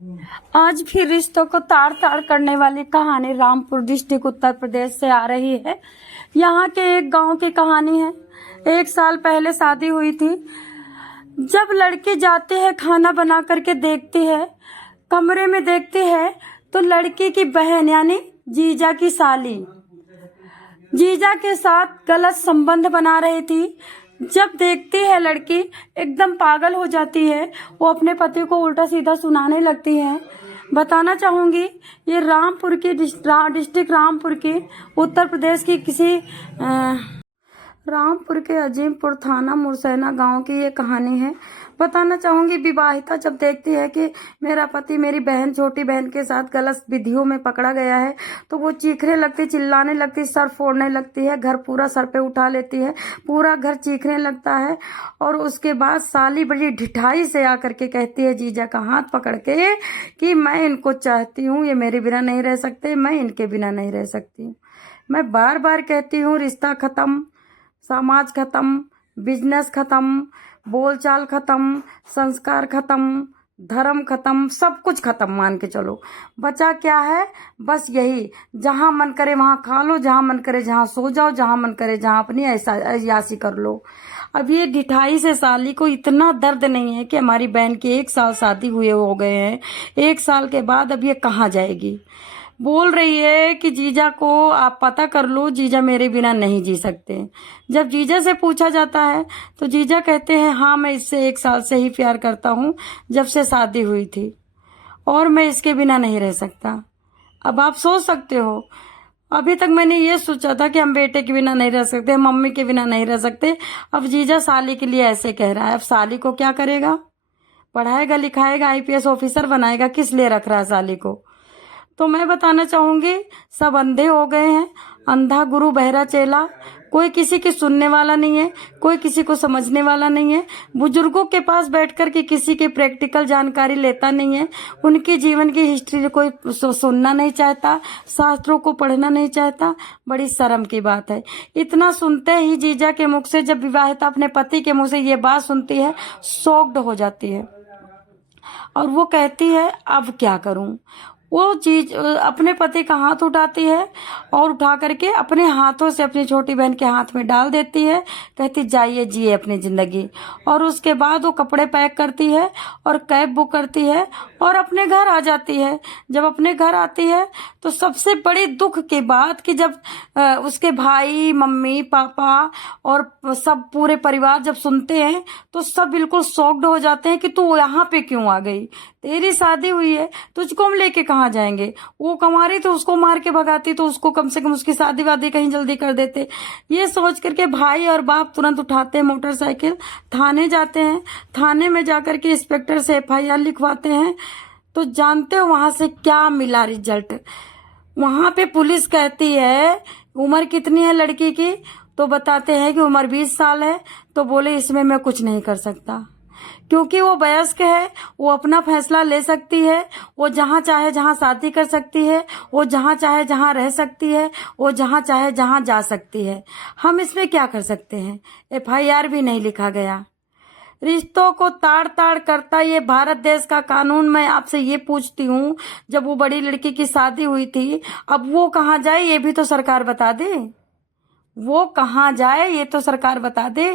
आज फिर रिश्तों को ताड़ ताड़ करने वाली कहानी रामपुर डिस्ट्रिक्ट उत्तर प्रदेश से आ रही है। यहाँ के एक गांव की कहानी है। 1 साल पहले शादी हुई थी। जब लड़की जाती है खाना बना करके देखती है, कमरे में देखती है तो लड़की की बहन यानी जीजा की साली जीजा के साथ गलत संबंध बना रही थी। जब देखती है लड़की एकदम पागल हो जाती है, वो अपने पति को उल्टा सीधा सुनाने लगती है। बताना चाहूंगी ये रामपुर की डिस्ट्रिक्ट रामपुर की उत्तर प्रदेश की किसी रामपुर के अजीमपुर थाना मुरसैना गांव की ये कहानी है। बताना चाहूंगी विवाहिता जब देखती है कि मेरा पति मेरी बहन छोटी बहन के साथ गलत विधियों में पकड़ा गया है तो वो चीखने लगती, चिल्लाने लगती, सर फोड़ने लगती है, घर पूरा सर पे उठा लेती है, पूरा घर चीखने लगता है। और उसके बाद साली बड़ी ढिठाई से आकर के कहती है जीजा का हाथ पकड़ के कि मैं इनको चाहती हूँ, ये मेरे बिना नहीं रह सकते, मैं इनके बिना नहीं रह सकती। मैं बार बार कहती हूँ रिश्ता खत्म, समाज खत्म, बिजनेस खत्म, बोलचाल खत्म, संस्कार खत्म, धर्म खत्म, सब कुछ खत्म मान के चलो। बचा क्या है? बस यही, जहां मन करे वहां खा लो, जहां मन करे जहां सो जाओ, जहां मन करे जहां अपनी ऐयासी कर लो। अब ये ढिठाई से साली को इतना दर्द नहीं है कि हमारी बहन की 1 साल शादी हुए हो गए हैं, 1 साल के बाद अब ये कहाँ जाएगी। बोल रही है कि जीजा को आप पता कर लो, जीजा मेरे बिना नहीं जी सकते। जब जीजा से पूछा जाता है तो जीजा कहते हैं हाँ मैं इससे 1 साल से ही प्यार करता हूँ, जब से शादी हुई थी, और मैं इसके बिना नहीं रह सकता। अब आप सोच सकते हो, अभी तक मैंने ये सोचा था कि हम बेटे के बिना नहीं रह सकते, मम्मी के बिना नहीं रह सकते। अब जीजा साली के लिए ऐसे कह रहा है। अब साली को क्या करेगा? पढ़ाएगा, लिखाएगा, IPS ऑफिसर बनाएगा, किस लिए रख रहा है साली को? तो मैं बताना चाहूंगी सब अंधे हो गए हैं, अंधा गुरु बहरा चेला। कोई किसी की सुनने वाला नहीं है, कोई किसी को समझने वाला नहीं है। बुजुर्गों के पास बैठकर के किसी की प्रैक्टिकल जानकारी लेता नहीं है, उनकी जीवन की हिस्ट्री कोई सुनना नहीं चाहता, शास्त्रों को पढ़ना नहीं चाहता। बड़ी शर्म की बात है। इतना सुनते ही जीजा के मुख से, जब विवाहिता अपने पति के मुंह से ये बात सुनती है, शॉक्ड हो जाती है और वो कहती है अब क्या करूं। वो चीज अपने पति का हाथ उठाती है और उठा करके अपने हाथों से अपनी छोटी बहन के हाथ में डाल देती है, कहती जाइए जिए अपनी जिंदगी। और उसके बाद वो कपड़े पैक करती है और कैब बुक करती है और अपने घर आ जाती है। जब अपने घर आती है तो सबसे बड़ी दुख की बात कि जब उसके भाई, मम्मी, पापा और सब पूरे परिवार जब सुनते हैं तो सब बिल्कुल शॉक्ड हो जाते हैं कि तू यहाँ पे क्यों आ गई, तेरी शादी हुई है, तुझको हम लेके कहाँ जाएंगे। वो कमारी तो उसको मार के भगाती तो उसको कम से कम उसकी शादी वादी कहीं जल्दी कर देते। ये सोच करके भाई और बाप तुरंत उठाते हैं मोटरसाइकिल, थाने जाते हैं। थाने में जाकर के इंस्पेक्टर से FIR लिखवाते हैं। तो जानते हो वहां से क्या मिला रिजल्ट? वहां पे पुलिस कहती है उम्र कितनी है लड़की की, तो बताते हैं कि उम्र 20 साल है। तो बोले इसमें मैं कुछ नहीं कर सकता, क्योंकि वो वयस्क है, वो अपना फैसला ले सकती है, वो जहां चाहे जहां शादी कर सकती है, वो जहां चाहे जहां रह सकती है, वो जहां चाहे जहां जा सकती है। हम इसमें क्या कर सकते हैं? FIR भी नहीं लिखा गया। रिश्तों को ताड़ ताड़ करता ये भारत देश का कानून। मैं आपसे ये पूछती हूँ, जब वो बड़ी लड़की की शादी हुई थी, अब वो कहाँ जाए ये भी तो सरकार बता दे। वो कहाँ जाए ये तो सरकार बता दे।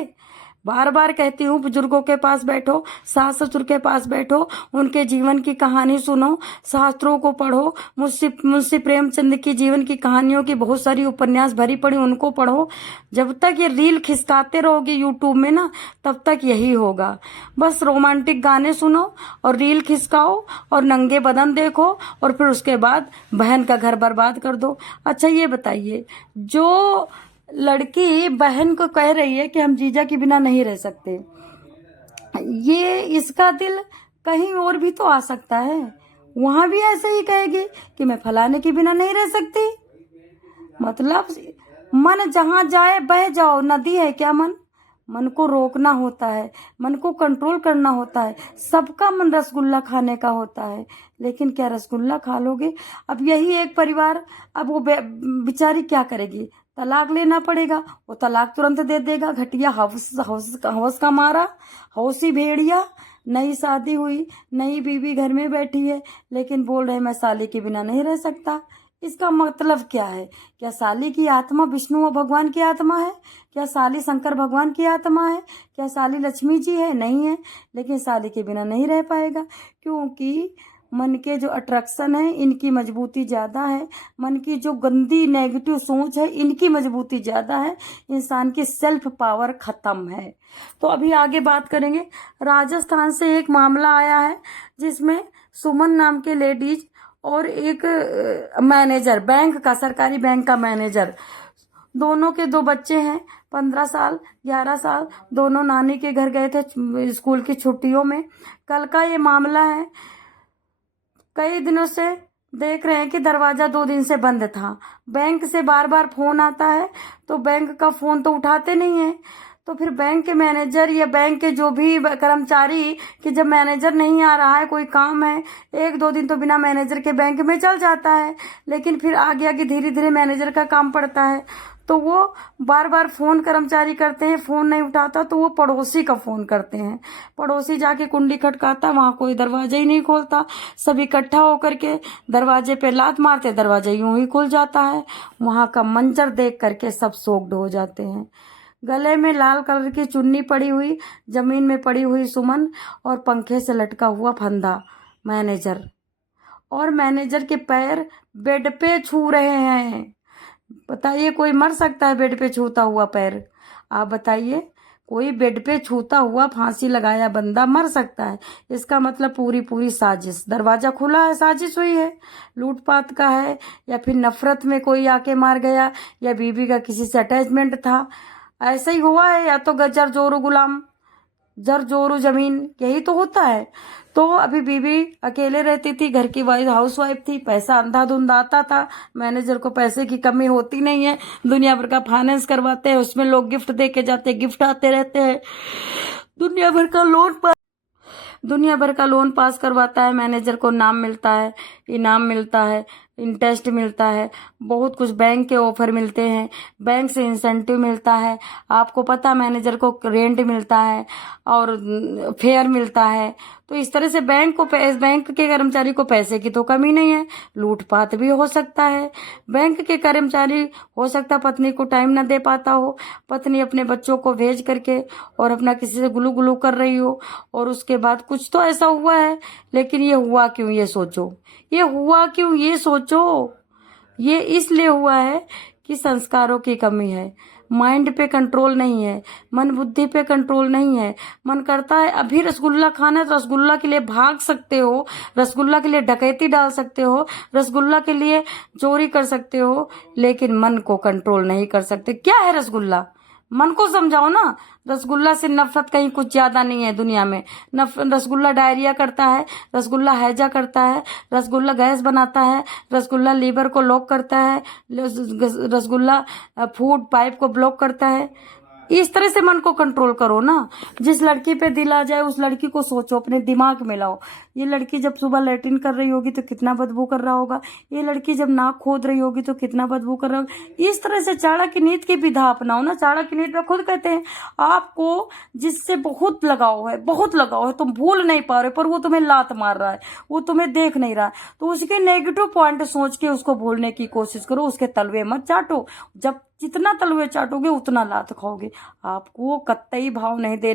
बार बार कहती हूँ बुजुर्गों के पास बैठो, सास ससुर के पास बैठो, उनके जीवन की कहानी सुनो, शास्त्रों को पढ़ो। मुंशी प्रेमचंद की जीवन की कहानियों की बहुत सारी उपन्यास भरी पड़ी, उनको पढ़ो। जब तक ये रील खिसकाते रहोगे यूट्यूब में ना, तब तक यही होगा। बस रोमांटिक गाने सुनो और रील खिसकाओ और नंगे बदन देखो और फिर उसके बाद बहन का घर बर्बाद कर दो। अच्छा ये बताइए, जो लड़की बहन को कह रही है कि हम जीजा के बिना नहीं रह सकते, ये इसका दिल कहीं और भी तो आ सकता है, वहां भी ऐसे ही कहेगी कि मैं फलाने के बिना नहीं रह सकती। मतलब मन जहां जाए बह जाओ, नदी है क्या मन? मन को रोकना होता है, मन को कंट्रोल करना होता है। सबका मन रसगुल्ला खाने का होता है, लेकिन क्या रसगुल्ला खा लोगे? अब यही एक परिवार, अब वो बेचारी क्या करेगी? तलाक लेना पड़ेगा। वो तलाक तुरंत दे देगा, घटिया हवस का मारा, हौसी भेड़िया। नई शादी हुई, नई बीवी घर में बैठी है, लेकिन बोल रहे मैं साली के बिना नहीं रह सकता। इसका मतलब क्या है? क्या साली की आत्मा विष्णु भगवान की आत्मा है? क्या साली शंकर भगवान की आत्मा है? क्या साली लक्ष्मी जी है? नहीं है। लेकिन साली के बिना नहीं रह पाएगा, क्योंकि मन के जो अट्रैक्शन है इनकी मजबूती ज़्यादा है, मन की जो गंदी नेगेटिव सोच है इनकी मजबूती ज़्यादा है, इंसान की सेल्फ पावर ख़त्म है। तो अभी आगे बात करेंगे। राजस्थान से एक मामला आया है जिसमें सुमन नाम के लेडीज और एक मैनेजर, बैंक का, सरकारी बैंक का मैनेजर, दोनों के 2 बच्चे हैं, 15 साल 11 साल, दोनों नानी के घर गए थे स्कूल की छुट्टियों में। कल का ये मामला है। कई दिनों से देख रहे हैं कि दरवाजा 2 दिन से बंद था। बैंक से बार बार फोन आता है तो बैंक का फोन तो उठाते नहीं है। तो फिर बैंक के मैनेजर या बैंक के जो भी कर्मचारी, कि जब मैनेजर नहीं आ रहा है, कोई काम है, 1-2 दिन तो बिना मैनेजर के बैंक में चल जाता है, लेकिन फिर आगे आगे धीरे धीरे मैनेजर का काम पड़ता है। तो वो बार बार फोन कर्मचारी करते हैं, फोन नहीं उठाता तो वो पड़ोसी का फोन करते हैं। पड़ोसी जाके कुंडी खटकाता, वहां कोई दरवाजा ही नहीं खोलता। सब इकट्ठा होकर के दरवाजे पे लात मारते, दरवाजा यूं ही खुल जाता है। वहां का मंजर देख करके सब शॉक्ड हो जाते हैं। गले में लाल कलर की चुन्नी पड़ी हुई, जमीन में पड़ी हुई सुमन और पंखे से लटका हुआ फंदा मैनेजर, और मैनेजर के पैर बेड पे छू रहे हैं। बताइए, कोई मर सकता है बेड पे छूता हुआ पैर? आप बताइए, कोई बेड पे छूता हुआ फांसी लगाया बंदा मर सकता है? इसका मतलब पूरी पूरी साजिश। दरवाजा खुला है, साजिश हुई है, लूटपाट का है, या फिर नफरत में कोई आके मार गया, या बीवी का किसी से अटैचमेंट था, ऐसा ही हुआ है। या तो जर जोरू गुलाम, जर जोरू जमीन, यही तो होता है। तो अभी बीवी अकेले रहती थी, घर की हाउस वाइफ थी, पैसा अंधाधुंध आता था, मैनेजर को पैसे की कमी होती नहीं है, दुनिया भर का फाइनेंस करवाते हैं, उसमें लोग गिफ्ट दे के जाते, गिफ्ट आते रहते हैं, दुनिया भर का लोन पास करवाता है, मैनेजर को नाम मिलता है, इनाम मिलता है, इंटरेस्ट मिलता है, बहुत कुछ बैंक के ऑफर मिलते हैं, बैंक से इंसेंटिव मिलता है। आपको पता, मैनेजर को रेंट मिलता है और फेयर मिलता है। तो इस तरह से बैंक के कर्मचारी को पैसे की तो कमी नहीं है। लूटपाट भी हो सकता है। बैंक के कर्मचारी हो सकता पत्नी को टाइम ना दे पाता हो, पत्नी अपने बच्चों को भेज करके और अपना किसी से गुलू गुलू कर रही हो, और उसके बाद कुछ तो ऐसा हुआ है। लेकिन ये हुआ क्यों, ये सोचो। ये हुआ क्यों, ये सोचो। ये इसलिए हुआ है कि संस्कारों की कमी है, माइंड पे कंट्रोल नहीं है, मन बुद्धि पे कंट्रोल नहीं है। मन करता है अभी रसगुल्ला खाना है तो रसगुल्ला के लिए भाग सकते हो, रसगुल्ला के लिए डकैती डाल सकते हो, रसगुल्ला के लिए चोरी कर सकते हो, लेकिन मन को कंट्रोल नहीं कर सकते। क्या है रसगुल्ला? मन को समझाओ ना। रसगुल्ला से नफरत कहीं कुछ ज्यादा नहीं है दुनिया में। रसगुल्ला डायरिया करता है, रसगुल्ला हैजा करता है, रसगुल्ला गैस बनाता है, रसगुल्ला लीवर को लॉक करता है, रसगुल्ला फूड पाइप को ब्लॉक करता है। इस तरह से मन को कंट्रोल करो ना। जिस लड़की पे दिल आ जाए उस लड़की को सोचो, अपने दिमाग में लाओ। ये लड़की जब सुबह लैट्रिन कर रही होगी तो कितना बदबू कर रहा होगा, ये लड़की जब नाक खोद रही होगी तो कितना बदबू कर रहा होगा। इस तरह से चाणक्य नीति की विधा अपनाओ ना। चाणक्य नीति में खुद कहते हैं, आपको जिससे बहुत लगाव है, तुम भूल नहीं पा रहे, पर वो तुम्हें लात मार रहा है, वो तुम्हें देख नहीं रहा है, तो उसके नेगेटिव पॉइंट सोच के उसको भूलने की कोशिश करो। उसके तलवे मत चाटो। जब जितना तलवे चाटोगे उतना लात खाओगे। आपको कतई भाव नहीं देना।